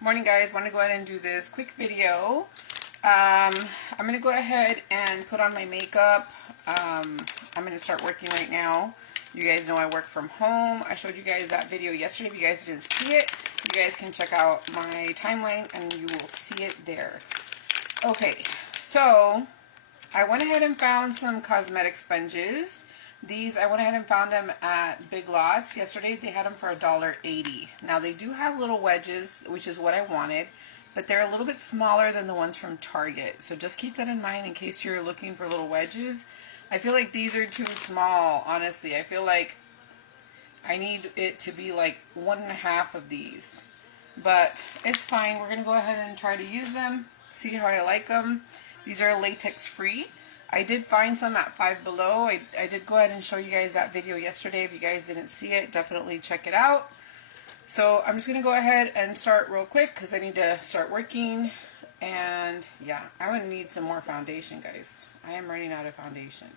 Morning guys, want to go ahead and do this quick video. I'm going to go ahead and put on my makeup. I'm going to start working right now. You guys know I work from home. I showed you guys that video yesterday. If you guys didn't see it, you guys can check out my timeline and you will see it there. Okay, so I went ahead and found some cosmetic sponges. These, I went ahead and found them at Big Lots. Yesterday they had them for $1.80. Now they do have little wedges, which is what I wanted, but they're a little bit smaller than the ones from Target. So just keep that in mind in case you're looking for little wedges. I feel like these are too small, honestly. I feel like I need it to be like 1.5 of these. But it's fine. We're going to go ahead and try to use them, see how I like them. These are latex free. I did find some at Five Below. I did go ahead and show you guys that video yesterday. If you guys didn't see it, definitely check it out. So I'm just going to go ahead and start real quick because I need to start working. And yeah, I'm going to need some more foundation, guys. I am running out of foundation.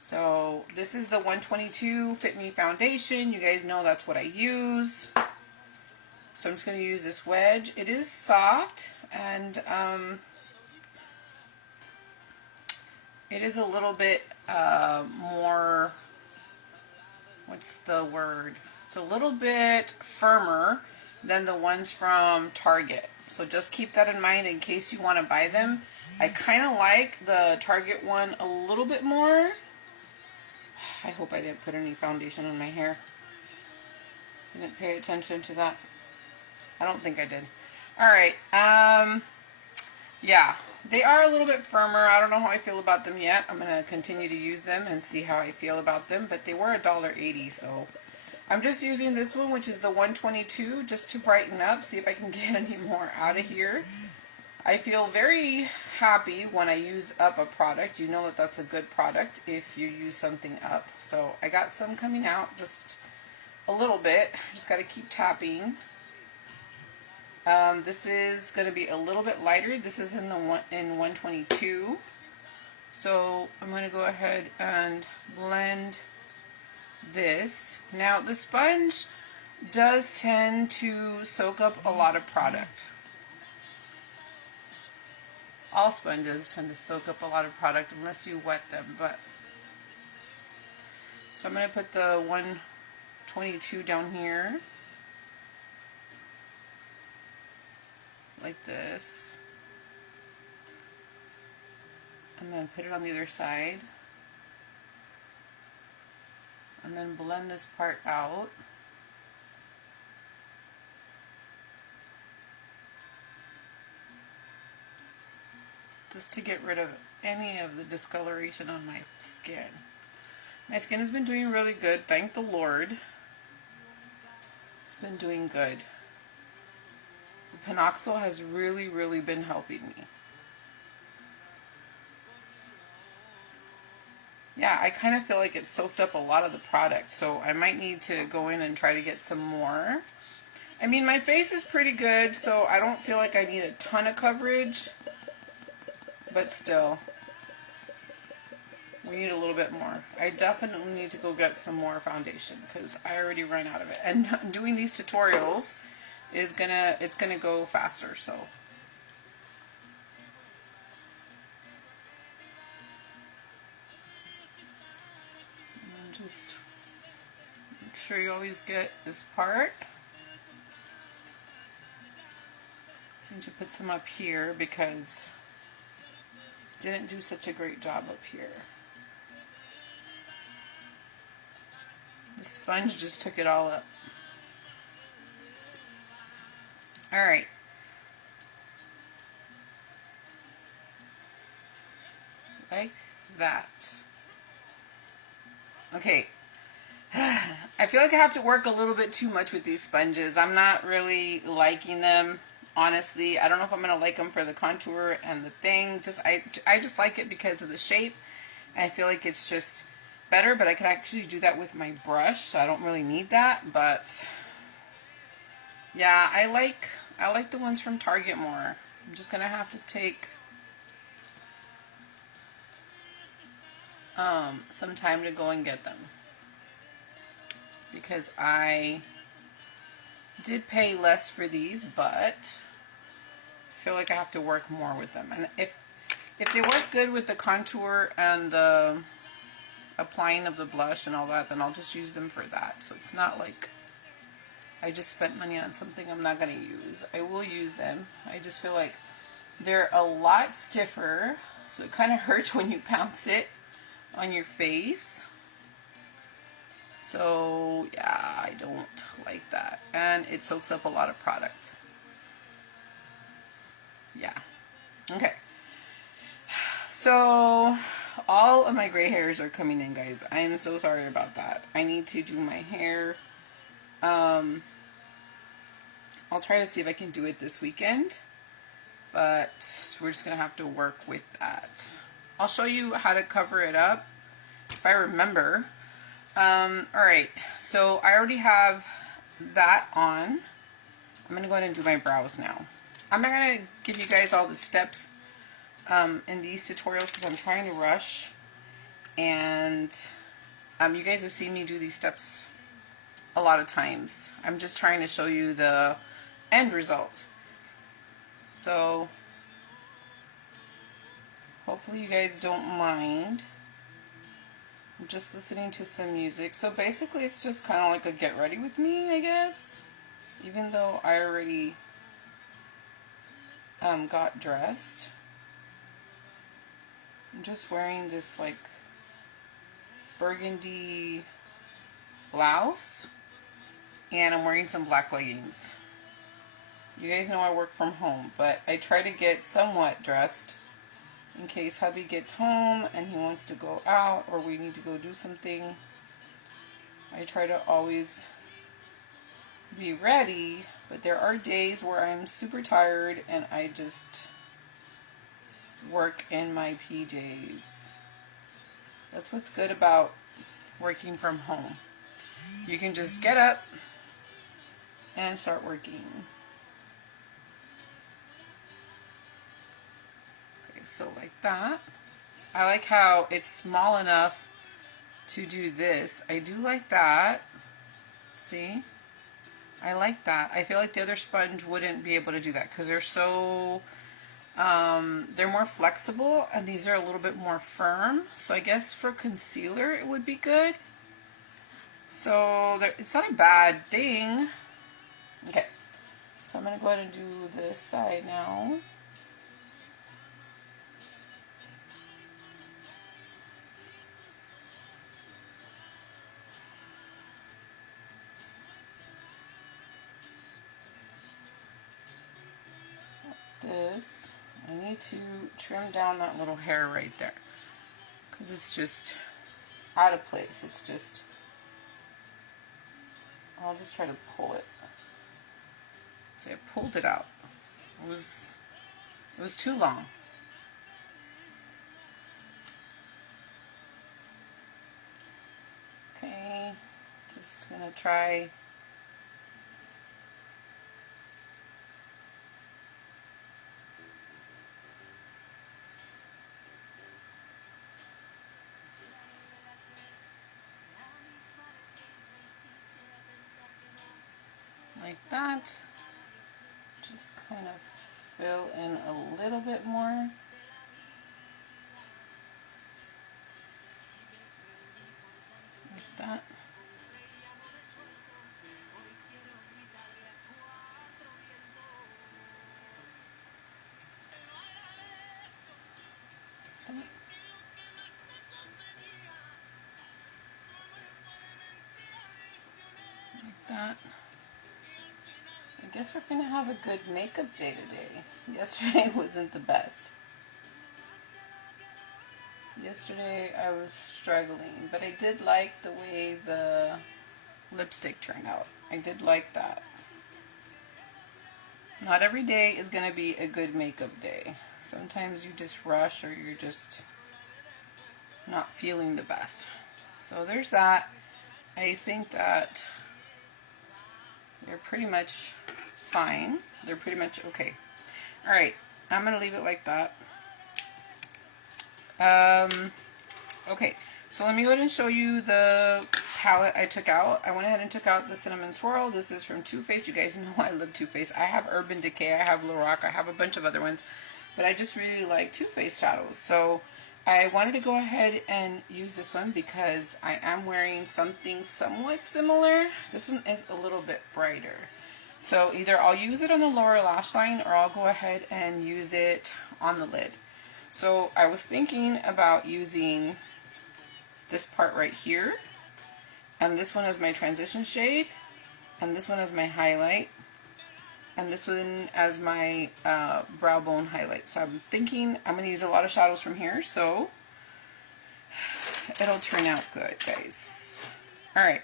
So this is the 122 Fit Me foundation. You guys know that's what I use. So I'm just going to use this wedge. It is soft and it is a little bit more, what's the word? It's a little bit firmer than the ones from Target. So just keep that in mind in case you want to buy them. I kind of like the Target one a little bit more. I hope I didn't put any foundation on my hair. Didn't pay attention to that. I don't think I did. Alright, yeah. They are a little bit firmer. I don't know how I feel about them yet. I'm going to continue to use them and see how I feel about them. But they were $1.80, so I'm just using this one, which is the 122, just to brighten up, see if I can get any more out of here. I feel very happy when I use up a product. You know that that's a good product if you use something up. So I got some coming out, just a little bit. Just got to keep tapping. This is going to be a little bit lighter. This is in 122. So I'm going to go ahead and blend this. Now the sponge does tend to soak up a lot of product. All sponges tend to soak up a lot of product unless you wet them. But so I'm going to put the 122 down here. Like this, and then put it on the other side, and then blend this part out. Just to get rid of any of the discoloration on my skin. My skin has been doing really good, thank the Lord. It's been doing good. The Panoxyl has really been helping me. Yeah, I kind of feel like it soaked up a lot of the product, so I might need to go in and try to get some more. I mean, my face is pretty good, so I don't feel like I need a ton of coverage, but still, we need a little bit more. I definitely need to go get some more foundation because I already ran out of it. And doing these tutorials is it's gonna go faster, so and just make sure you always get this part. I need to put some up here because I didn't do such a great job up here. The sponge just took it all up. Alright. Like that. Okay. I feel like I have to work a little bit too much with these sponges. I'm not really liking them, honestly. I don't know if I'm going to like them for the contour and the thing. I just like it because of the shape. I feel like it's just better, but I can actually do that with my brush, so I don't really need that. But yeah, I like the ones from Target more. I'm just gonna have to take some time to go and get them because I did pay less for these, but I feel like I have to work more with them. And if they work good with the contour and the applying of the blush and all that, then I'll just use them for that. So it's not like I just spent money on something I'm not going to use. I will use them. I just feel like they're a lot stiffer, so it kind of hurts when you pounce it on your face. So yeah, I don't like that. And it soaks up a lot of product. Yeah. Okay. So all of my gray hairs are coming in, guys. I am so sorry about that. I need to do my hair. I'll try to see if I can do it this weekend, but we're just gonna have to work with that. I'll show you how to cover it up if I remember. Alright, so I already have that on. I'm gonna go ahead and do my brows now. I'm not gonna give you guys all the steps in these tutorials because I'm trying to rush, and you guys have seen me do these steps a lot of times. I'm just trying to show you the end result. So hopefully you guys don't mind. I'm just listening to some music. So basically it's just kind of like a get ready with me, I guess, even though I already got dressed. I'm just wearing this like burgundy blouse, and I'm wearing some black leggings. You guys know I work from home, but I try to get somewhat dressed in case hubby gets home and he wants to go out or we need to go do something. I try to always be ready, but there are days where I'm super tired and I just work in my PJs. That's what's good about working from home. You can just get up and start working. Okay, so like that. I like how it's small enough to do this. I do like that. See? I like that. I feel like the other sponge wouldn't be able to do that because they're so they're more flexible, and these are a little bit more firm. So I guess for concealer it would be good. So it's not a bad thing. Okay, so I'm going to go ahead and do this side now. This, I need to trim down that little hair right there because it's just out of place. It's just, I'll just try to pull it. See, I pulled it out. It was too long. Okay, just gonna try. Like that. Just kind of fill in a little bit more. Like that. Like that. I guess we're gonna have a good makeup day today. Yesterday wasn't the best. Yesterday I was struggling, but I did like the way the lipstick turned out. I did like that. Not every day is gonna be a good makeup day. Sometimes you just rush or you're just not feeling the best. So there's that. I think that they're pretty much fine. They're pretty much okay. Alright, I'm going to leave it like that. Okay, so let me go ahead and show you the palette I took out. I went ahead and took out the Cinnamon Swirl. This is from Too Faced. You guys know I love Too Faced. I have Urban Decay, I have Lorac, I have a bunch of other ones, but I just really like Too Faced shadows. So I wanted to go ahead and use this one because I am wearing something somewhat similar. This one is a little bit brighter. So either I'll use it on the lower lash line or I'll go ahead and use it on the lid. So I was thinking about using this part right here, and this one is my transition shade, and this one is my highlight, and this one as my brow bone highlight. So I'm thinking I'm going to use a lot of shadows from here, so it'll turn out good, guys. Alright,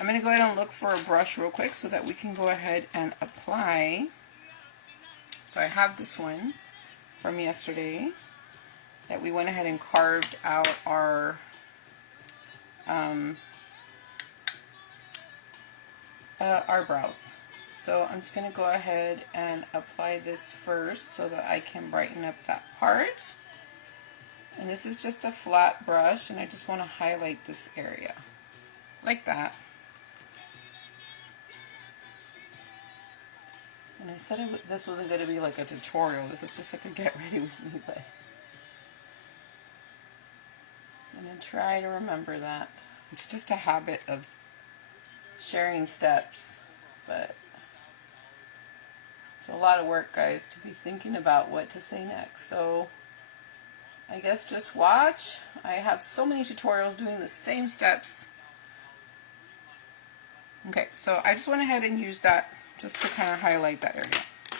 I'm going to go ahead and look for a brush real quick so that we can go ahead and apply. So I have this one from yesterday that we went ahead and carved out our brows. So I'm just going to go ahead and apply this first so that I can brighten up that part. And this is just a flat brush, and I just want to highlight this area like that. And I said this wasn't going to be like a tutorial. This is just like a get ready with me, but I'm going to try to remember that. It's just a habit of sharing steps, but it's a lot of work, guys, to be thinking about what to say next. So I guess just watch. I have so many tutorials doing the same steps. Okay, so I just went ahead and used that just to kind of highlight that area.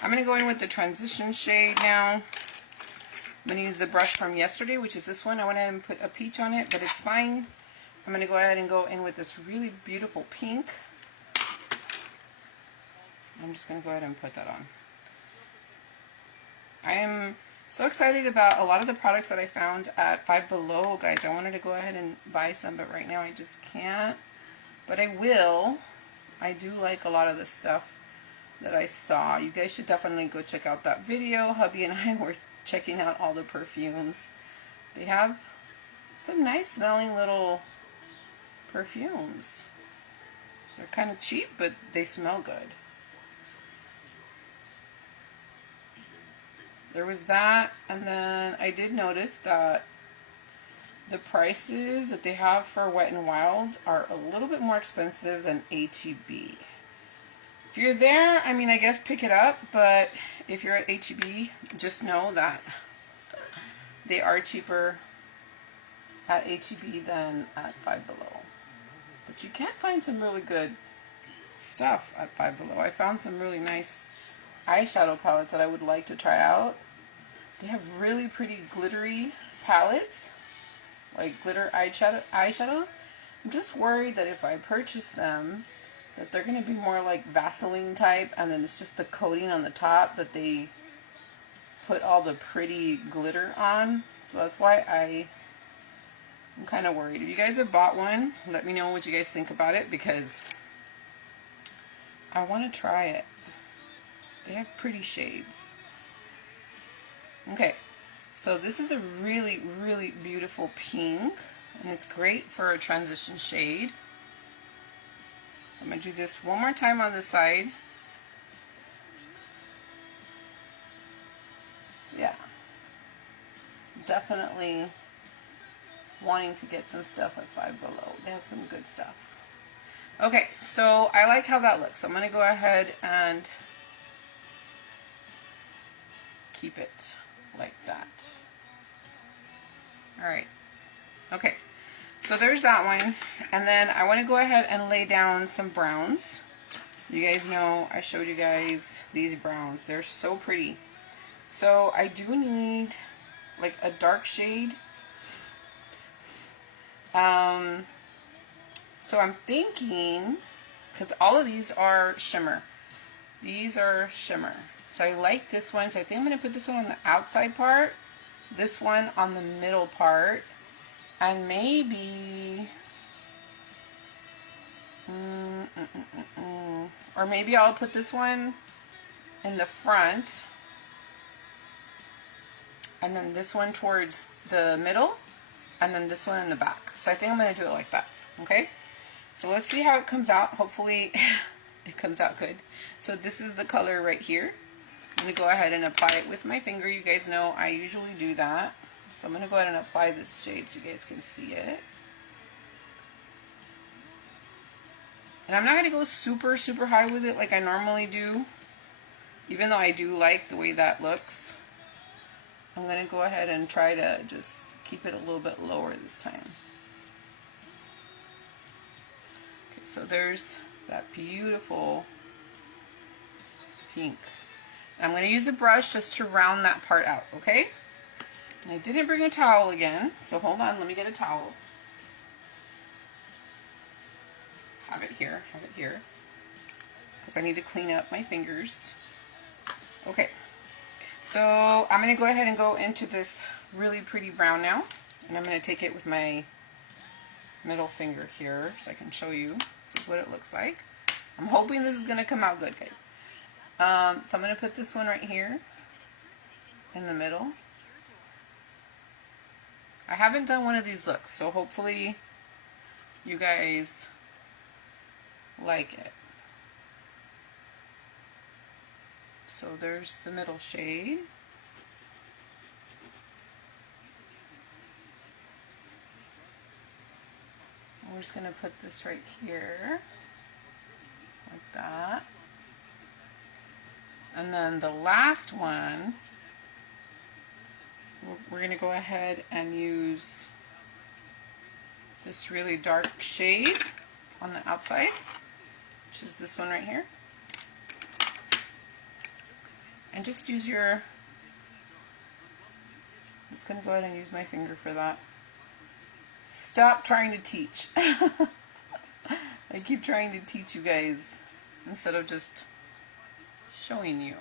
I'm going to go in with the transition shade now. I'm going to use the brush from yesterday, which is this one. I went ahead and put a peach on it, but it's fine. I'm going to go ahead and go in with this really beautiful pink. I'm just going to go ahead and put that on. I am so excited about a lot of the products that I found at Five Below, guys. I wanted to go ahead and buy some, but right now I just can't. But I will. I do like a lot of the stuff that I saw. You guys should definitely go check out that video. Hubby and I were checking out all the perfumes. They have some nice smelling little perfumes. They're kind of cheap, but they smell good. There was that, and then I did notice that the prices that they have for Wet n Wild are a little bit more expensive than H-E-B. If you're there, I mean, I guess pick it up, but if you're at H-E-B, just know that they are cheaper at H-E-B than at Five Below. But you can find some really good stuff at Five Below. I found some really nice eyeshadow palettes that I would like to try out. They have really pretty glittery palettes, like glitter eyeshadows. I'm just worried that if I purchase them, that they're going to be more like Vaseline type, and then it's just the coating on the top that they put all the pretty glitter on. So that's why I'm kind of worried. If you guys have bought one, let me know what you guys think about it, because I want to try it. They have pretty shades. Okay, so this is a really, really beautiful pink, and it's great for a transition shade. So I'm going to do this one more time on the side. So yeah, definitely wanting to get some stuff at Five Below. They have some good stuff. Okay, so I like how that looks. I'm going to go ahead and keep it like that. Alright, okay, so there's that one, and then I want to go ahead and lay down some browns. You guys know I showed you guys these browns. They're so pretty. So I do need like a dark shade. So I'm thinking, because all of these are shimmer. These are shimmer. So I like this one. So I think I'm going to put this one on the outside part, this one on the middle part, and maybe, or maybe I'll put this one in the front, and then this one towards the middle, and then this one in the back. So I think I'm going to do it like that, okay? So let's see how it comes out. Hopefully it comes out good. So this is the color right here. I'm going to go ahead and apply it with my finger. You guys know I usually do that. So I'm going to go ahead and apply this shade so you guys can see it. And I'm not going to go super, super high with it like I normally do. Even though I do like the way that looks. I'm going to go ahead and try to just keep it a little bit lower this time. Okay, so there's that beautiful pink. I'm going to use a brush just to round that part out, okay? And I didn't bring a towel again, so hold on, let me get a towel. Have it here, because I need to clean up my fingers. Okay, so I'm going to go ahead and go into this really pretty brown now, and I'm going to take it with my middle finger here so I can show you. This is what it looks like. I'm hoping this is going to come out good, guys. So I'm going to put this one right here in the middle. I haven't done one of these looks, so hopefully you guys like it. So there's the middle shade. We're just going to put this right here, like that. And then the last one, we're going to go ahead and use this really dark shade on the outside, which is this one right here. And just use your, I'm just going to go ahead and use my finger for that. Stop trying to teach. I keep trying to teach you guys instead of just showing you.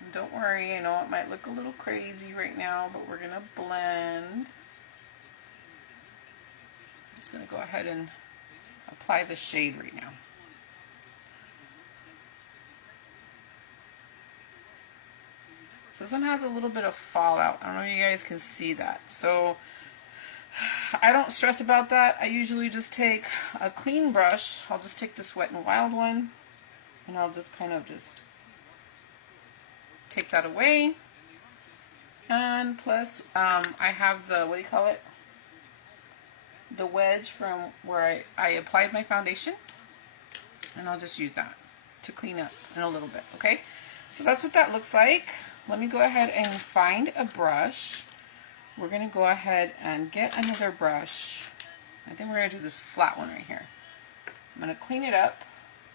And don't worry, I know it might look a little crazy right now, but we're gonna blend. I'm just gonna go ahead and apply the shade right now. So this one has a little bit of fallout. I don't know if you guys can see that. So I don't stress about that. I usually just take a clean brush. I'll just take this Wet n Wild one, and I'll just kind of just take that away. And plus, I have the, what do you call it? The wedge from where I applied my foundation. And I'll just use that to clean up in a little bit, okay? So that's what that looks like. Let me go ahead and find a brush. We're going to go ahead and get another brush. I think we're going to do this flat one right here. I'm going to clean it up,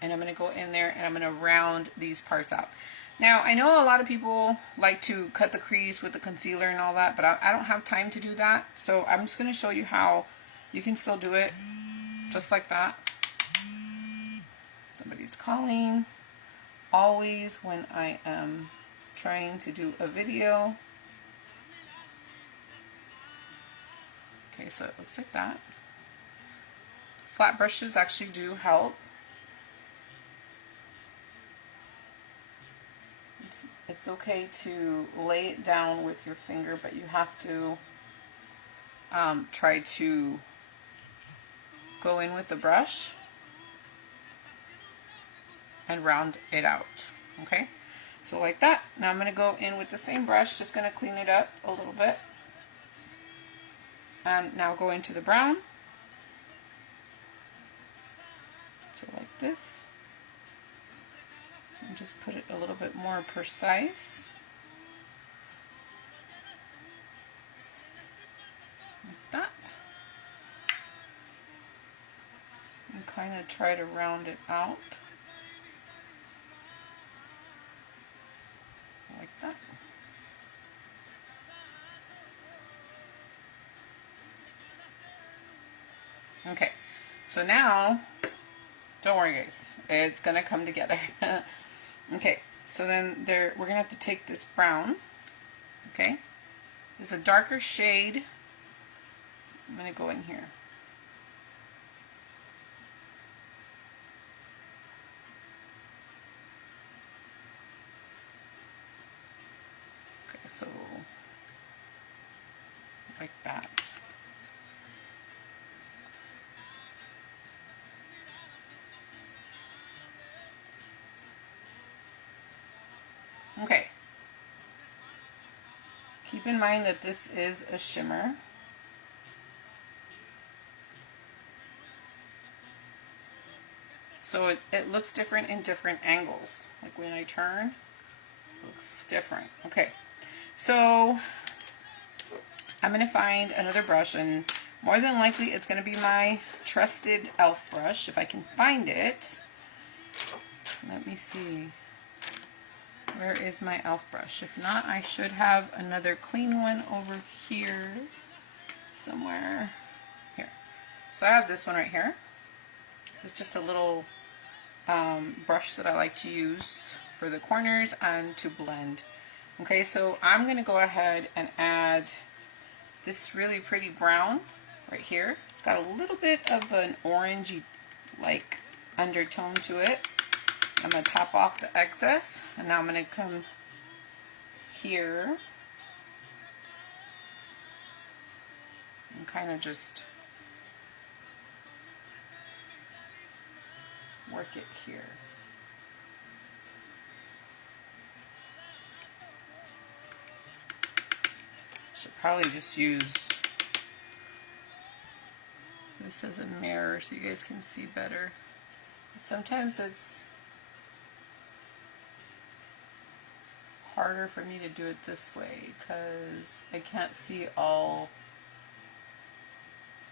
and I'm going to go in there and I'm going to round these parts out. Now, I know a lot of people like to cut the crease with the concealer and all that, but I don't have time to do that. So I'm just going to show you how you can still do it just like that. Somebody's calling. Always when I am trying to do a video. Okay, so it looks like that. Flat brushes actually do help. It's okay to lay it down with your finger, but you have to try to go in with the brush and round it out. Okay, so like that. Now I'm going to go in with the same brush, just going to clean it up a little bit. And now go into the brown. So like this. And just put it a little bit more precise. Like that. And kind of try to round it out. Like that. Okay, so now, don't worry guys, it's gonna come together. Okay, so then we're gonna have to take this brown, okay? It's a darker shade. I'm gonna go in here. Okay, so like that. Okay. Keep in mind that this is a shimmer. So it looks different in different angles. Like when I turn, it looks different. Okay. So I'm going to find another brush, and more than likely it's going to be my trusted e.l.f. brush if I can find it. Let me see. Where is my e.l.f. brush? If not, I should have another clean one over here somewhere. Here. So I have this one right here. It's just a little brush that I like to use for the corners and to blend. Okay, so I'm going to go ahead and add this really pretty brown right here. It's got a little bit of an orangey like undertone to it. I'm going to top off the excess, and now I'm going to come here and kind of just work it here. Should probably just use this as a mirror so you guys can see better. Sometimes it's harder for me to do it this way because I can't see all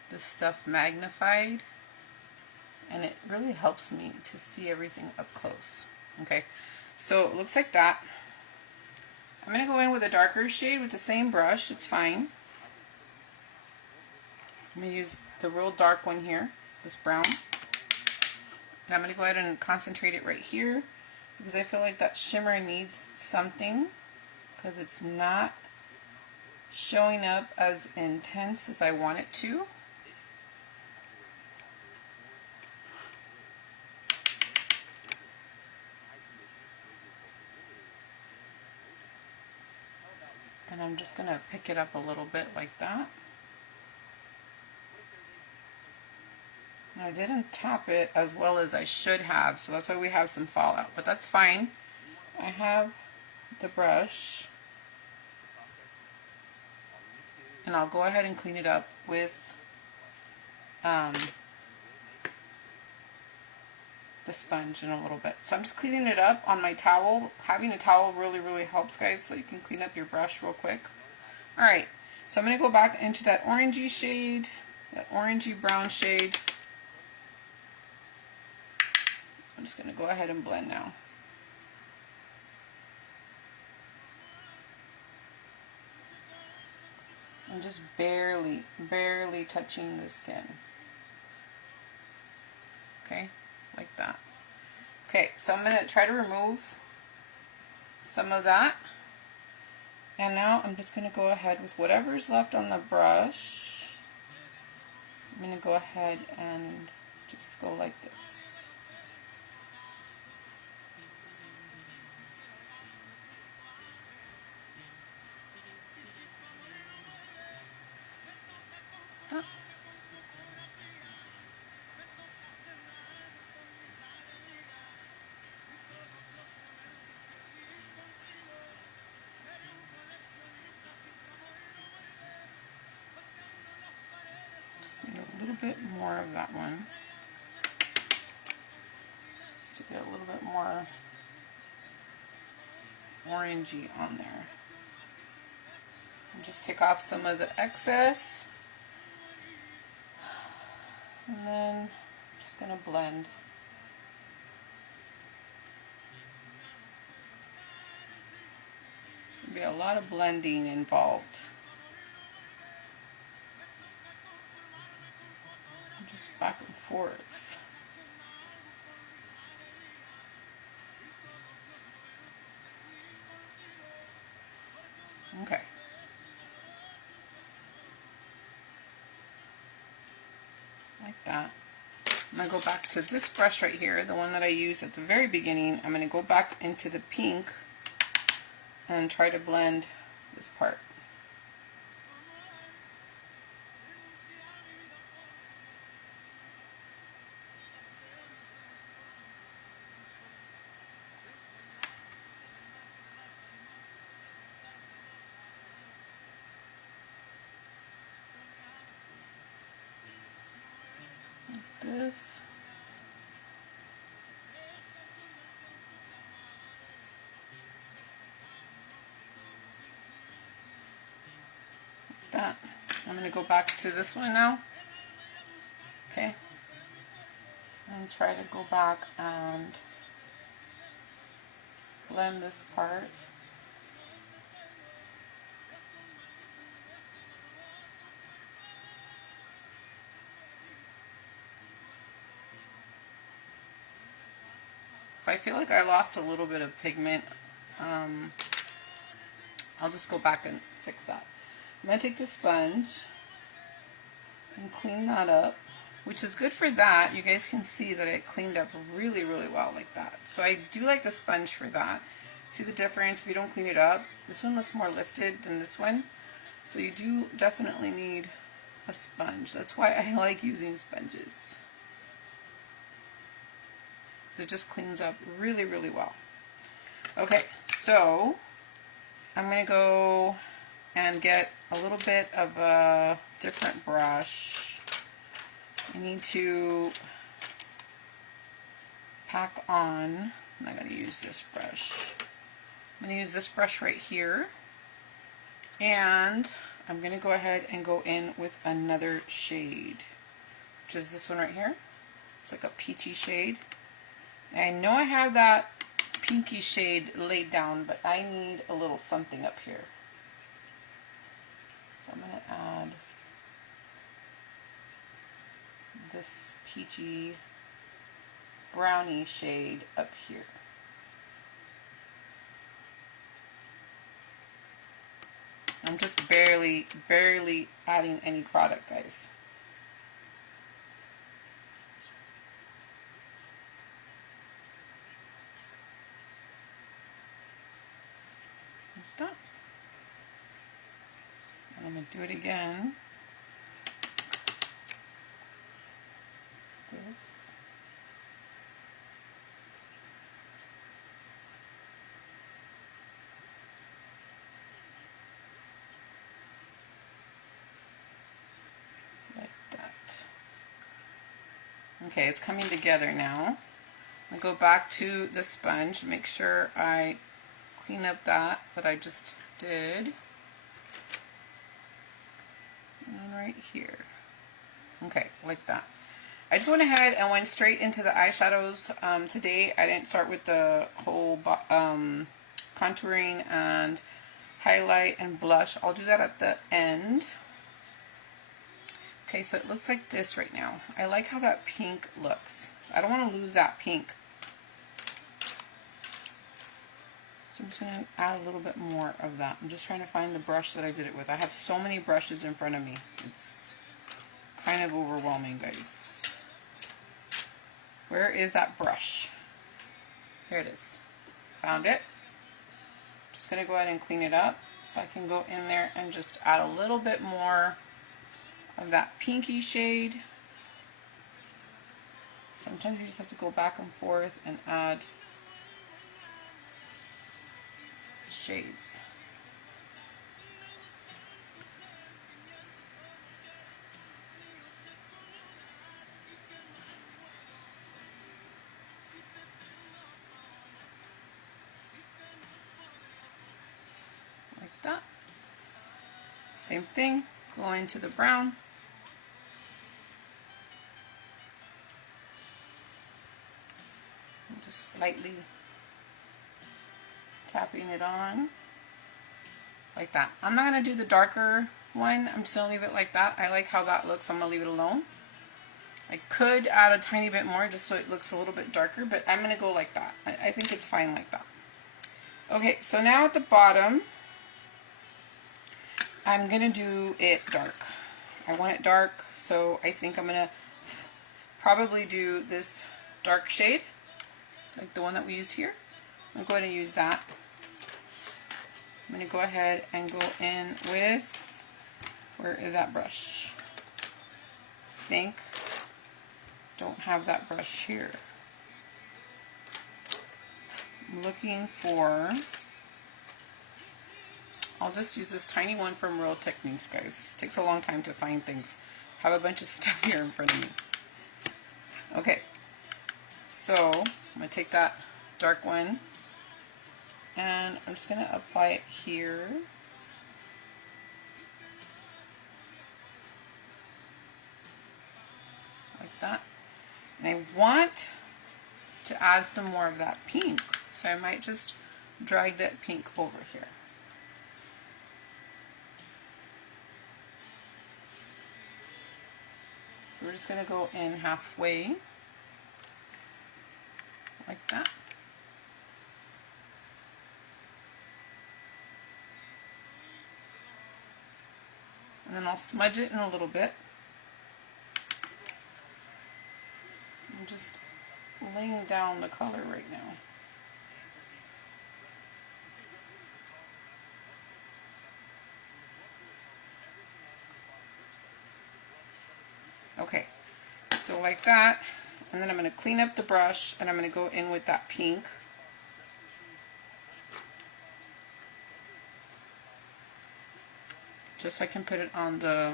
the stuff magnified, and it really helps me to see everything up close. Okay, so it looks like that. I'm going to go in with a darker shade with the same brush. It's fine. I'm going to use the real dark one here, this brown. And I'm going to go ahead and concentrate it right here because I feel like that shimmer needs something because it's not showing up as intense as I want it to. And I'm just going to pick it up a little bit like that. I didn't tap it as well as I should have, so that's why we have some fallout, but that's fine. I have the brush, and I'll go ahead and clean it up with the sponge in a little bit. So I'm just cleaning it up on my towel. Having a towel really, really helps, guys, so you can clean up your brush real quick. Alright, so I'm going to go back into that orangey shade, that orangey brown shade. I'm just going to go ahead and blend now. I'm just barely touching the skin. Okay, like that. Okay, so I'm going to try to remove some of that. And now I'm just going to go ahead with whatever's left on the brush. I'm going to go ahead and just go like this. Just need a little bit more of that one. Just to get a little bit more orangey on there. And just take off some of the excess. And then I'm just going to blend. There's going to be a lot of blending involved. Just back and forth. Okay. Like that. I'm going to go back to this brush right here, the one that I used at the very beginning. I'm going to go back into the pink and try to blend this part. I'm going to go back to this one now. Okay. And try to go back and blend this part. If I feel like I lost a little bit of pigment, I'll just go back and fix that. I'm going to take the sponge and clean that up, which is good for that. You guys can see that it cleaned up really, really well like that. So I do like the sponge for that. See the difference if you don't clean it up? This one looks more lifted than this one. So you do definitely need a sponge. That's why I like using sponges. So it just cleans up really, really well. Okay, so I'm going to go and get a little bit of a different brush. I need to pack on. I'm not going to use this brush. I'm going to use this brush right here. And I'm going to go ahead and go in with another shade, which is this one right here. It's like a peachy shade. And I know I have that pinky shade laid down, but I need a little something up here. So I'm going to add this peachy brownie shade up here. I'm just barely adding any product, guys. Like that. And I'm going to do it again. This. Like that. Okay, it's coming together now. I go back to the sponge, make sure I clean up that I just did. And right here. Okay, like that. I just went ahead and went straight into the eyeshadows today. I didn't start with the whole contouring and highlight and blush. I'll do that at the end. Okay, so it looks like this right now. I like how that pink looks. So I don't want to lose that pink. So I'm just going to add a little bit more of that. I'm just trying to find the brush that I did it with. I have so many brushes in front of me. It's kind of overwhelming, guys. Where is that brush? Here it is. Found it. Just going to go ahead and clean it up so I can go in there and just add a little bit more of that pinky shade. Sometimes you just have to go back and forth and add shades. Like that. Same thing, go into the brown. I'm just lightly tapping it on like that. I'm not going to do the darker one. I'm just going to leave it like that. I like how that looks. I'm going to leave it alone. I could add a tiny bit more just so it looks a little bit darker, but I'm going to go like that. I think it's fine like that. Okay, so now at the bottom, I'm going to do it dark. I want it dark, so I think I'm going to probably do this dark shade, like the one that we used here. I'm going to use that. I'm going to go ahead and go in with, where is that brush? I think, don't have that brush here. I'm looking for, I'll just use this tiny one from Real Techniques, guys. It takes a long time to find things. I have a bunch of stuff here in front of me. Okay, so I'm going to take that dark one and I'm just going to apply it here. And I want to add some more of that pink. So I might just drag that pink over here. So we're just going to go in halfway, like that. And then I'll smudge it in a little bit. I'm just laying down the color right now. Okay, so like that, and then I'm going to clean up the brush and I'm going to go in with that pink. Just so I can put it on the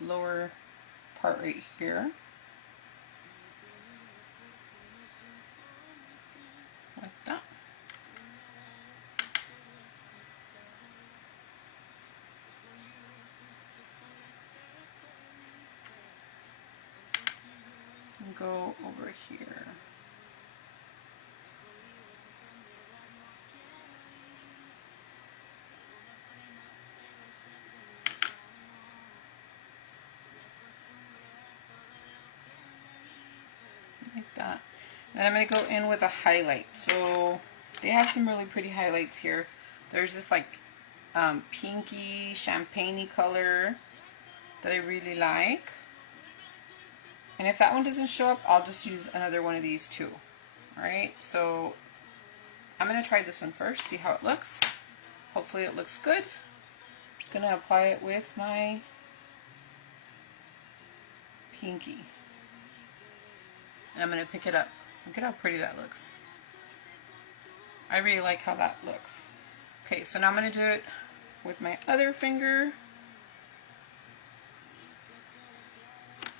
lower part right here. Like that. And go over here. Like that. Then I'm going to go in with a highlight. So they have some really pretty highlights here. There's this like pinky, champagne-y color that I really like. And if that one doesn't show up, I'll just use another one of these too. Alright, so I'm going to try this one first, see how it looks. Hopefully it looks good. I'm just going to apply it with my pinky. And I'm going to pick it up. Look at how pretty that looks. I really like how that looks. Okay, so now I'm going to do it with my other finger.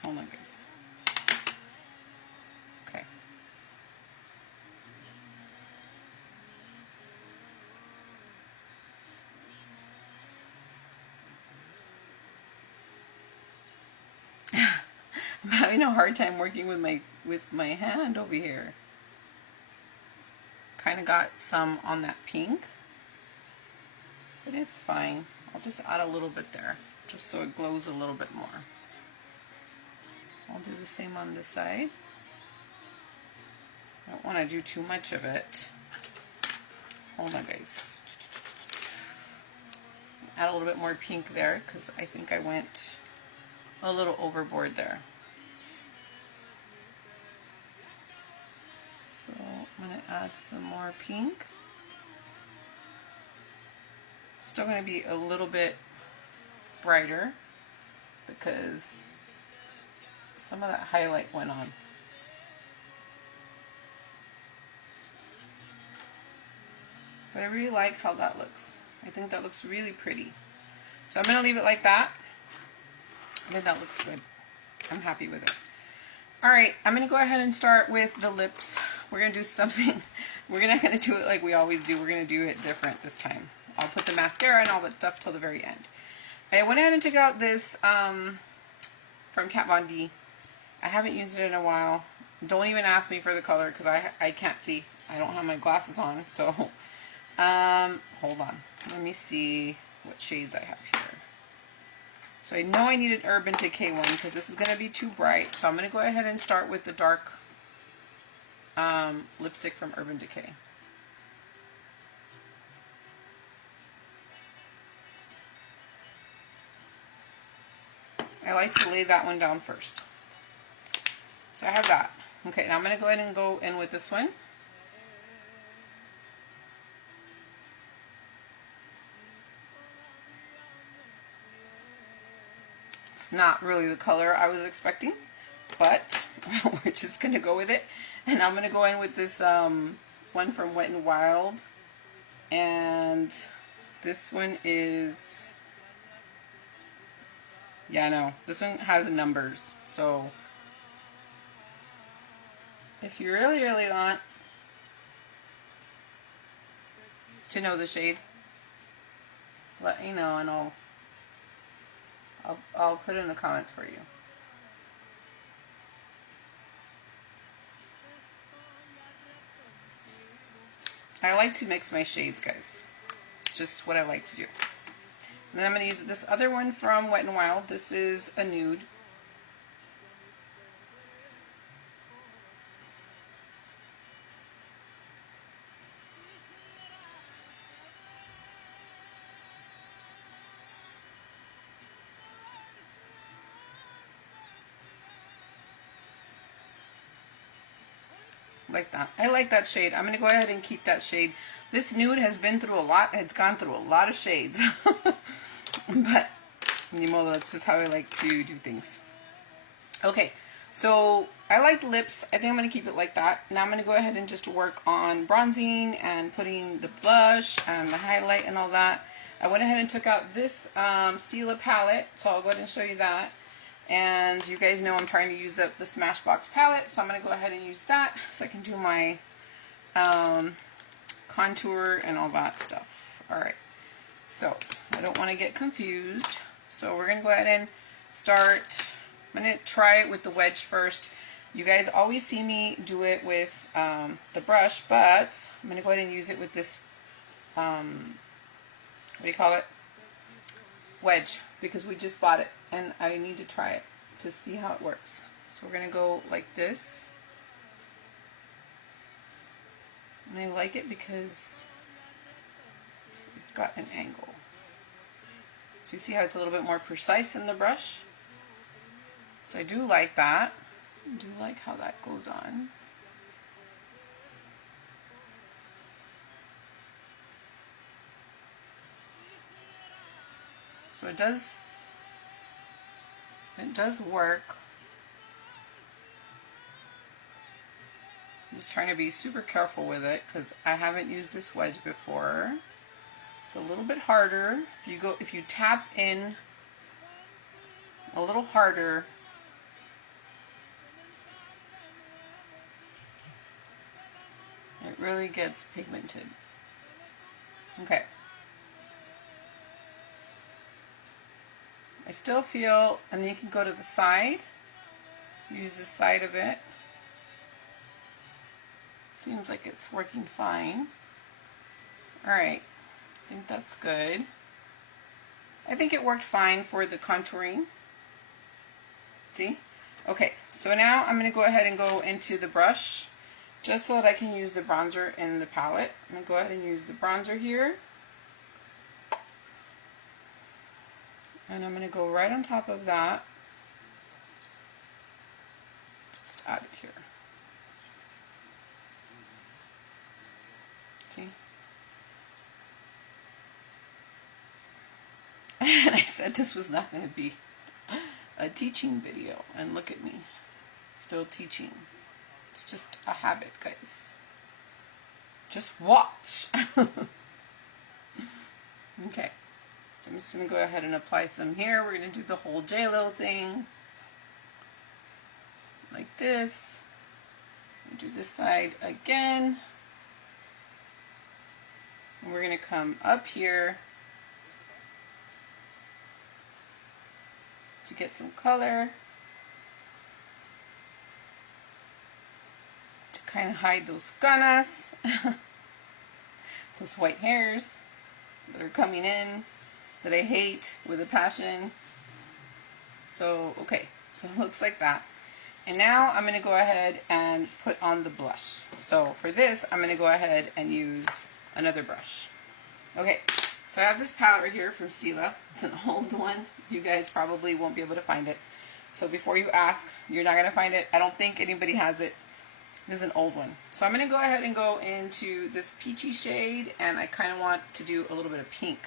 Hold on, guys. Okay. I'm having a hard time working with my hand over here. Kind of got some on that pink, but it's fine. I'll just add a little bit there, just so it glows a little bit more. I'll do the same on this side. I don't want to do too much of it. Hold on, guys. Add a little bit more pink there, because I think I went a little overboard there. So I'm going to add some more pink. Still going to be a little bit brighter because some of that highlight went on. But I really like how that looks. I think that looks really pretty. So I'm going to leave it like that. I think that looks good. I'm happy with it. Alright, I'm going to go ahead and start with the lips. We're going to do something. We're not going to do it like we always do. We're going to do it different this time. I'll put the mascara and all that stuff till the very end. I went ahead and took out this from Kat Von D. I haven't used it in a while. Don't even ask me for the color because I can't see. I don't have my glasses on. So, hold on. Let me see what shades I have here. So I know I need an Urban Decay one because this is going to be too bright. So I'm going to go ahead and start with the dark lipstick from Urban Decay. I like to lay that one down first. So I have that. Okay, now I'm going to go ahead and go in with this one. It's not really the color I was expecting, but we're just going to go with it. And I'm going to go in with this one from Wet n Wild. And this one is... yeah, no, this one has numbers, so if you really, really want to know the shade, let me know and I'll put it in the comments for you. I like to mix my shades, guys. It's just what I like to do. And then I'm going to use this other one from Wet n Wild. This is a nude. Like that. I like that shade. I'm going to go ahead and keep that shade. This nude has been through a lot. It's gone through a lot of shades. But, you know, that's just how I like to do things. Okay, so I like lips. I think I'm going to keep it like that. Now I'm going to go ahead and just work on bronzing and putting the blush and the highlight and all that. I went ahead and took out this Stila palette, so I'll go ahead and show you that. And you guys know I'm trying to use up the Smashbox palette, so I'm going to go ahead and use that so I can do my contour and all that stuff. Alright, so I don't want to get confused. So we're going to go ahead and start. I'm going to try it with the wedge first. You guys always see me do it with the brush, but I'm going to go ahead and use it with this, what do you call it? Wedge, because we just bought it and I need to try it to see how it works. So we're going to go like this. And I like it because it's got an angle. So you see how it's a little bit more precise in the brush? So I do like that. I do like how that goes on. So it does work. I'm just trying to be super careful with it because I haven't used this wedge before. It's a little bit harder. If you tap in a little harder, it really gets pigmented. Okay. I still feel, and then you can go to the side, use the side of it. Seems like it's working fine. Alright, I think that's good. I think it worked fine for the contouring. See? Okay, so now I'm going to go ahead and go into the brush, just so that I can use the bronzer in the palette. I'm going to go ahead and use the bronzer here. And I'm going to go right on top of that. Just add it here. See? And I said this was not going to be a teaching video. And look at me. Still teaching. It's just a habit, guys. Just watch. Okay. So I'm just going to go ahead and apply some here. We're going to do the whole J-Lo thing. Like this. Do this side again. And we're going to come up here to get some color. To kind of hide those canas. Those white hairs that are coming in. That I hate with a passion. So, okay, so it looks like that. And now I'm going to go ahead and put on the blush. So for this, I'm going to go ahead and use another brush. Okay, so I have this palette right here from Stila. It's an old one. You guys probably won't be able to find it. So before you ask, you're not going to find it. I don't think anybody has it. This is an old one. So I'm going to go ahead and go into this peachy shade, and I kind of want to do a little bit of pink.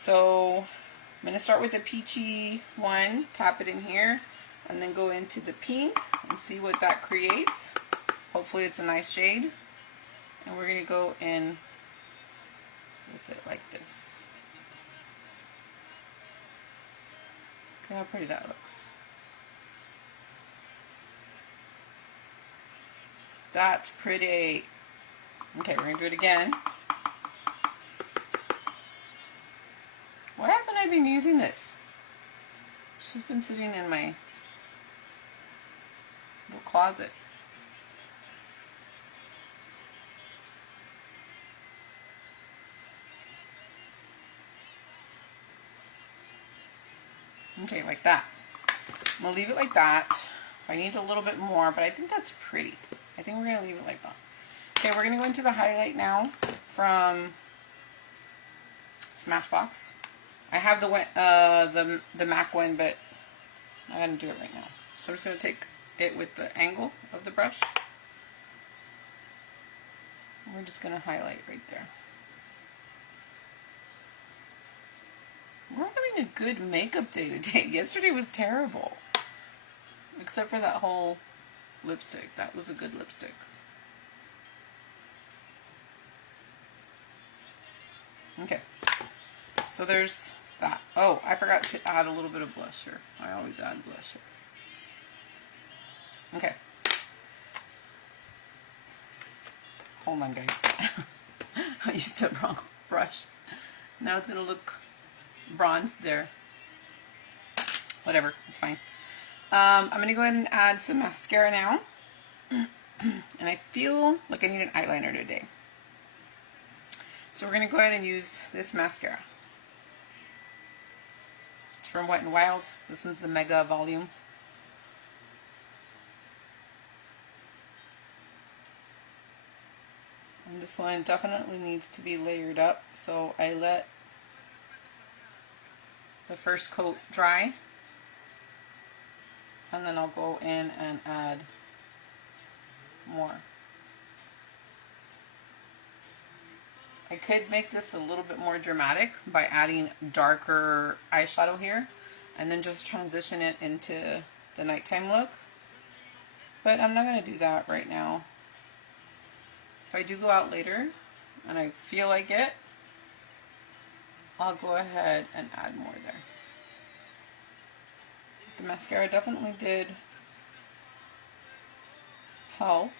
So I'm going to start with the peachy one, tap it in here, and then go into the pink and see what that creates. Hopefully it's a nice shade. And we're going to go in with it like this. Look how pretty that looks. That's pretty. Okay, we're going to do it again. Why haven't I been using this? It's just been sitting in my little closet. Okay, like that. I'm going to leave it like that. I need a little bit more, but I think that's pretty. I think we're going to leave it like that. Okay, we're going to go into the highlight now from Smashbox. I have the MAC one, but I'm going to do it right now. So I'm just going to take it with the angle of the brush. And we're just going to highlight right there. We're having a good makeup day today. Yesterday was terrible. Except for that whole lipstick. That was a good lipstick. Okay. So there's that. Oh, I forgot to add a little bit of blusher. I always add blusher. Okay. Hold on, guys. I used the wrong brush. Now it's going to look bronzed there. Whatever. It's fine. I'm going to go ahead and add some mascara now. And I feel like I need an eyeliner today. So we're going to go ahead and use this mascara. It's from Wet n Wild. This one's the Mega Volume. And this one definitely needs to be layered up. So I let the first coat dry. And then I'll go in and add more. I could make this a little bit more dramatic by adding darker eyeshadow here and then just transition it into the nighttime look. But I'm not going to do that right now. If I do go out later and I feel like it, I'll go ahead and add more there. The mascara definitely did help.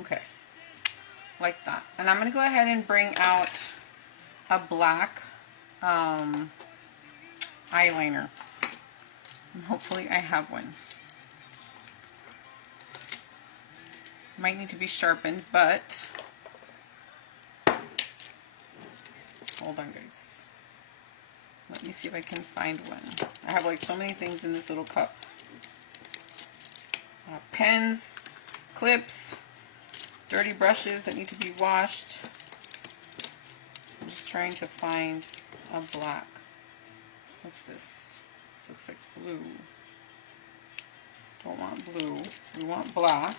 Okay, like that. And I'm going to go ahead and bring out a black eyeliner. And hopefully I have one. Might need to be sharpened, but hold on, guys. Let me see if I can find one. I have like so many things in this little cup. Pens, clips, dirty brushes that need to be washed. I'm just trying to find a black. What's this? This looks like blue. Don't want blue. We want black.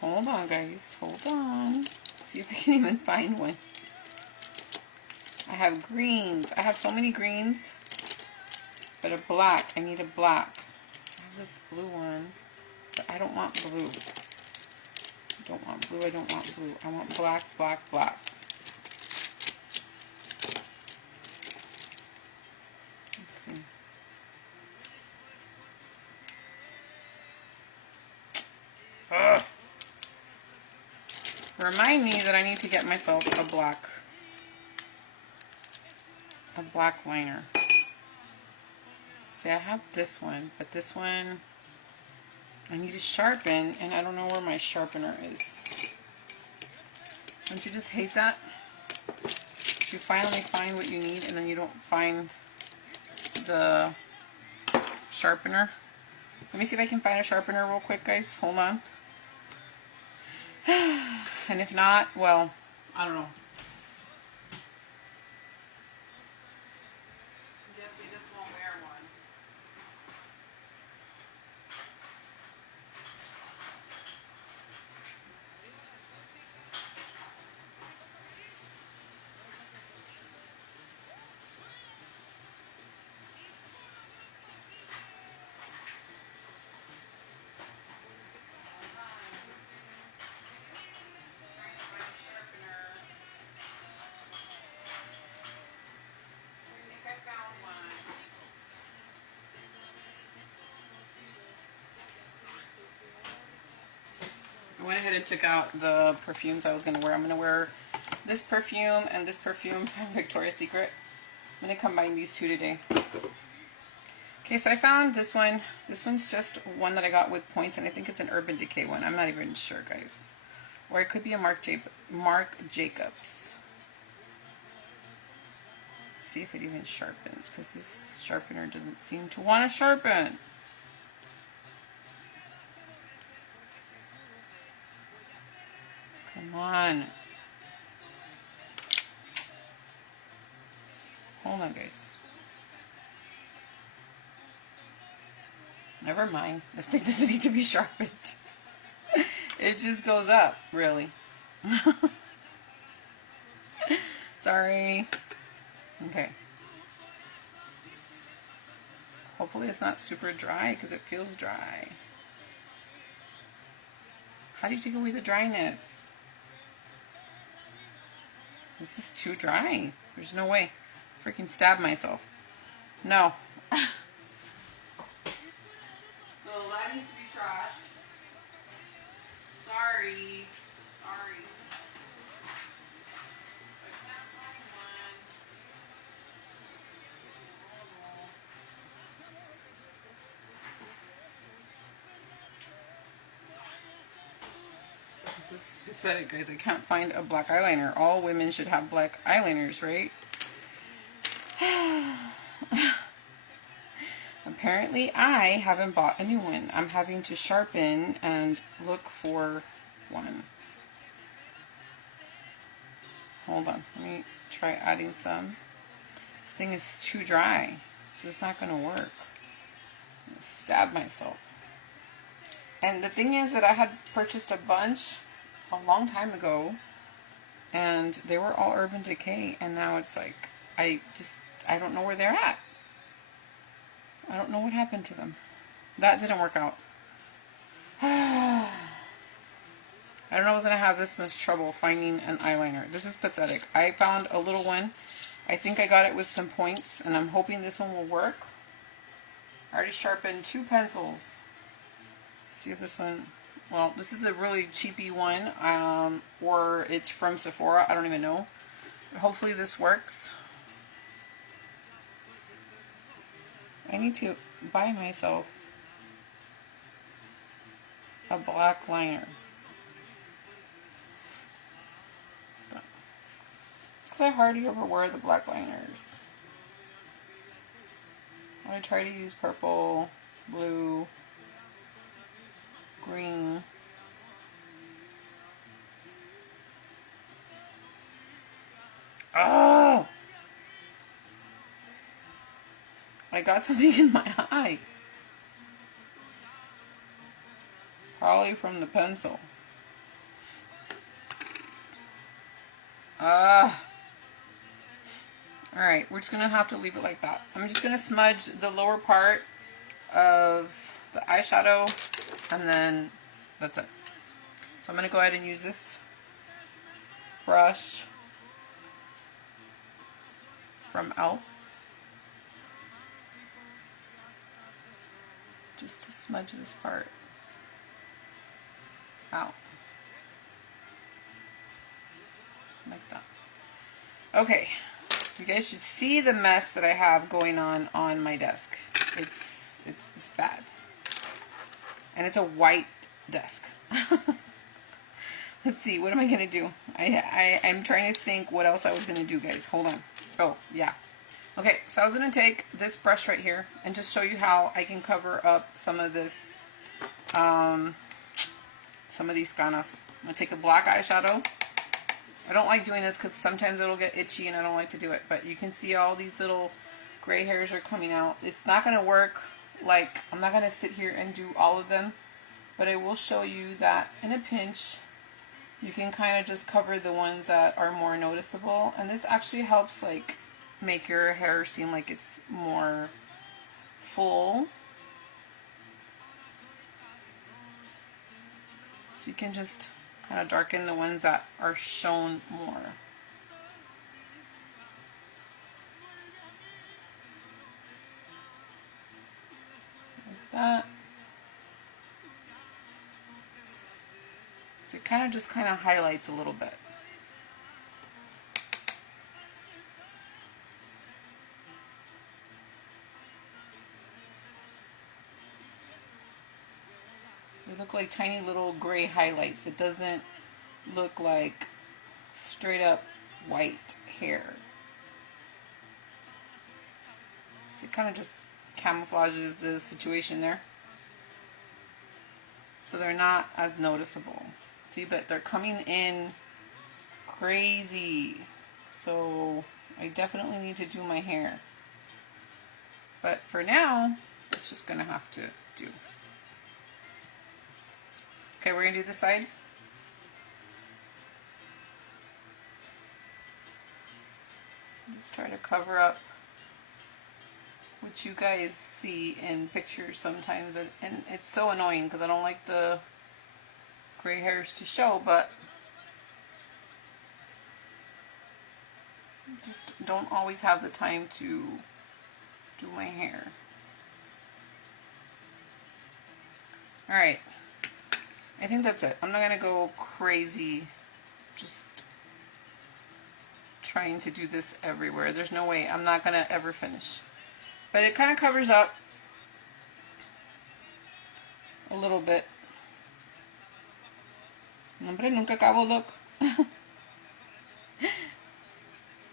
Hold on, guys. Hold on. See if I can even find one. I have greens. I have so many greens. But a black. I need a black. I have this blue one. But I don't want blue. I don't want blue. I don't want blue. I want black, black, black. Let's see. Ugh. Remind me that I need to get myself a black liner. See, I have this one, but this one I need to sharpen, and I don't know where my sharpener is. Don't you just hate that? You finally find what you need, and then you don't find the sharpener. Let me see if I can find a sharpener real quick, guys. Hold on. And if not, well, I don't know. Guess we just won't wear one. I went ahead and took out the perfumes I was going to wear. I'm going to wear this perfume and this perfume from Victoria's Secret. I'm going to combine these two today. Okay, so I found this one. This one's just one that I got with points, and I think it's an Urban Decay one. I'm not even sure, guys. Or it could be a Marc Jacobs. See if it even sharpens, because this sharpener doesn't seem to want to sharpen. Come on. Hold on, guys. Never mind. This thing doesn't need to be sharpened. It just goes up, really. Sorry. Okay. Hopefully it's not super dry, because it feels dry. How do you take away the dryness? This is too dry. There's no way. Freaking stab myself. No. So that needs to be trashed. Sorry. Sorry. I can't find one. This is pathetic, guys. I can't find a black eyeliner. All women should have black eyeliners, right? Apparently, I haven't bought a new one. I'm having to sharpen and look for one. Hold on. Let me try adding some. This thing is too dry. This is not going to work. I'm going to stab myself. And the thing is that I had purchased a bunch a long time ago, and they were all Urban Decay, and now it's like, I don't know where they're at. I don't know what happened to them. That didn't work out. I don't know I was going to have this much trouble finding an eyeliner. This is pathetic. I found a little one. I think I got it with some points, and I'm hoping this one will work. I already sharpened 2 pencils. See if this one... Well, this is a really cheapy one, or it's from Sephora. I don't even know. But hopefully this works. I need to buy myself a black liner. It's because I hardly ever wear the black liners. I try to use purple, blue, green. Oh! I got something in my eye. Probably from the pencil. Alright, we're just going to have to leave it like that. I'm just going to smudge the lower part of the eyeshadow, and then that's it. So I'm going to go ahead and use this brush from e.l.f. just to smudge this part out. Like that. Okay. You guys should see the mess that I have going on my desk. It's bad. And it's a white desk. Let's see, what am I going to do? I'm trying to think what else I was going to do, guys. Hold on. Oh, yeah. Okay, so I was going to take this brush right here and just show you how I can cover up some of this, some of these canas. I'm going to take a black eyeshadow. I don't like doing this because sometimes it'll get itchy and I don't like to do it. But you can see all these little gray hairs are coming out. It's not going to work. Like, I'm not going to sit here and do all of them. But I will show you that in a pinch, you can kind of just cover the ones that are more noticeable. And this actually helps, like, make your hair seem like it's more full. So you can just kind of darken the ones that are shown more. Like that. So it kind of just highlights a little bit. look like tiny little gray highlights. It doesn't look like straight up white hair. So it kind of just camouflages the situation there. So they're not as noticeable. See, but they're coming in crazy. So I definitely need to do my hair. But for now, it's just gonna have to do. Okay, we're gonna do this side. Let's try to cover up what you guys see in pictures sometimes, and it's so annoying because I don't like the gray hairs to show, but just don't always have the time to do my hair. Alright, I think that's it. I'm not gonna go crazy just trying to do this everywhere. There's no way. I'm not gonna ever finish. But it kind of covers up a little bit. Hombre, nunca acabo, look.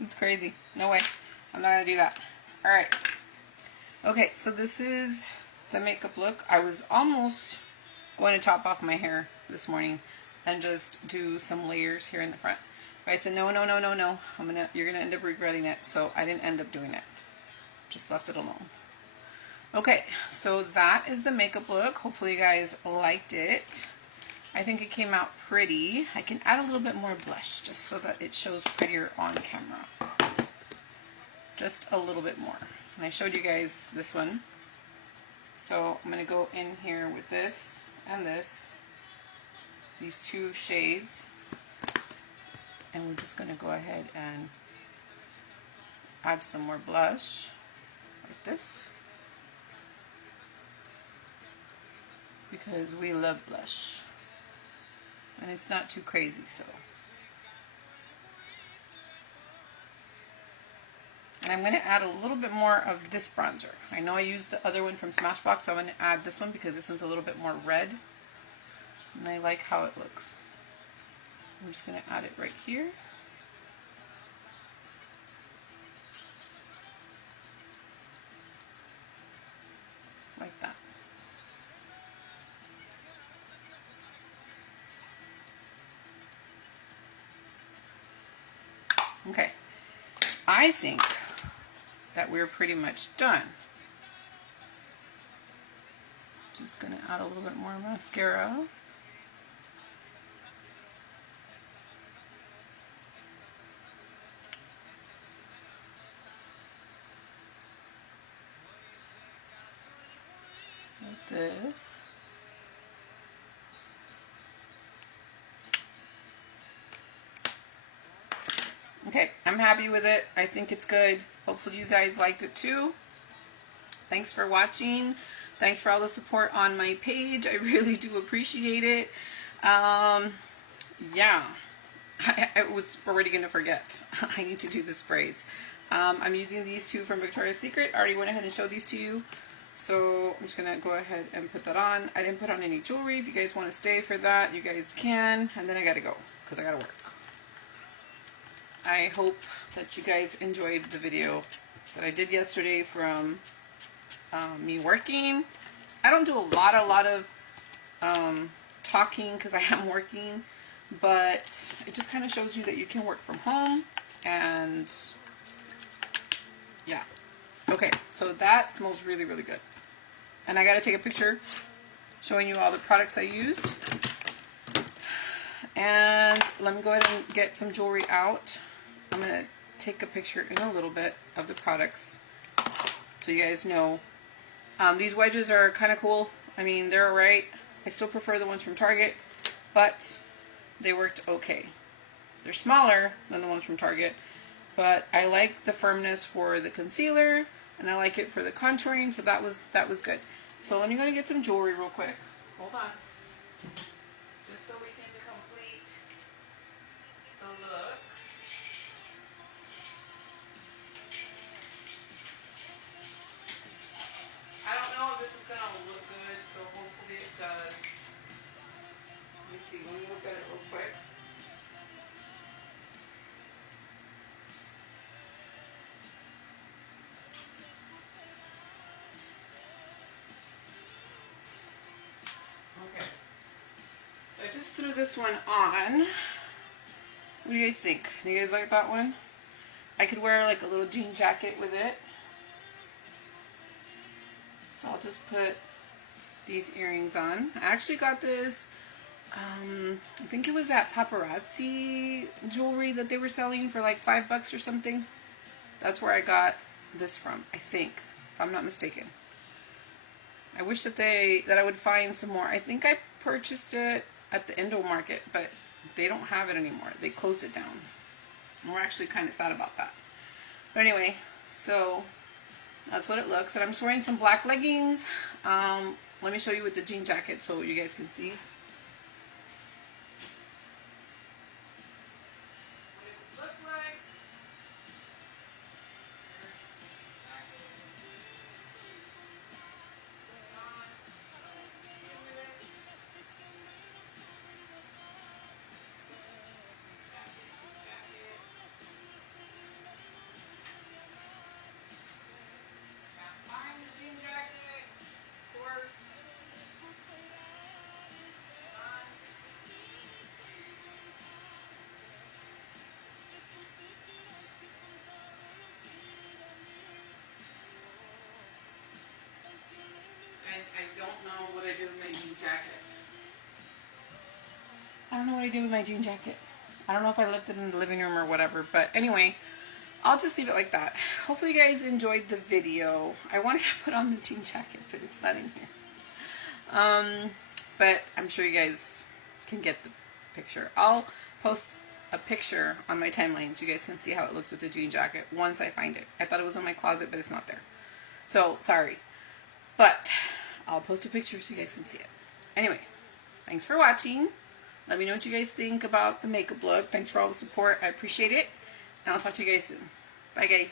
It's crazy. No way. I'm not going to do that. Alright. Okay, so this is the makeup look. I was almost going to top off my hair this morning and just do some layers here in the front. But I said, no. You're going to end up regretting it. So I didn't end up doing it. Just left it alone. Okay, so that is the makeup look. Hopefully you guys liked it. I think it came out pretty. I can add a little bit more blush just so that it shows prettier on camera. Just a little bit more. And I showed you guys this one. So I'm going to go in here with this and this. These two shades. And we're just going to go ahead and add some more blush. Like this, because we love blush and it's not too crazy. So, and I'm going to add a little bit more of this bronzer. I know I used the other one from Smashbox, so I'm going to add this one because this one's a little bit more red and I like how it looks. I'm just going to add it right here. Like that. Okay, I think that we're pretty much done. Just gonna add a little bit more mascara. Like this. Okay, I'm happy with it. I think it's good. Hopefully you guys liked it too. Thanks for watching. Thanks for all the support on my page. I really do appreciate it. Yeah, I was already going to forget. I need to do the sprays. I'm using these two from Victoria's Secret. I already went ahead and showed these to you. So I'm just going to go ahead and put that on. I didn't put on any jewelry. If you guys want to stay for that, you guys can. And then I got to go because I got to work. I hope that you guys enjoyed the video that I did yesterday from me working. I don't do a lot of talking because I am working, but it just kind of shows you that you can work from home. And yeah. Okay, so that smells really, really good. And I got to take a picture showing you all the products I used. And let me go ahead and get some jewelry out. I'm going to take a picture in a little bit of the products so you guys know. These wedges are kind of cool. I mean, they're alright. I still prefer the ones from Target, but they worked okay. They're smaller than the ones from Target, but I like the firmness for the concealer, and I like it for the contouring, so that was good. So let me go and get some jewelry real quick. Hold on. Just so we can complete the look. I don't know if this is going to look good, so hopefully it does. So I just threw this one on. What do you guys think? Do you guys like that one? I could wear like a little jean jacket with it. So I'll just put these earrings on. I actually got this, I think it was at Paparazzi jewelry that they were selling for like $5 or something. That's where I got this from, I think, if I'm not mistaken. I wish that I would find some more. I think I purchased it at the Indo Market, but they don't have it anymore. They closed it down. And we're actually kind of sad about that. But anyway, so that's what it looks. And I'm just wearing some black leggings. Let me show you with the jean jacket so you guys can see. I don't know what I did with my jean jacket. I don't know what I did with my jean jacket. I don't know if I left it in the living room or whatever. But anyway, I'll just leave it like that. Hopefully you guys enjoyed the video. I wanted to put on the jean jacket, but it's not in here. But I'm sure you guys can get the picture. I'll post a picture on my timeline so you guys can see how it looks with the jean jacket once I find it. I thought it was in my closet, but it's not there. So, sorry. But I'll post a picture so you guys can see it. Anyway, thanks for watching. Let me know what you guys think about the makeup look. Thanks for all the support. I appreciate it. And I'll talk to you guys soon. Bye, guys.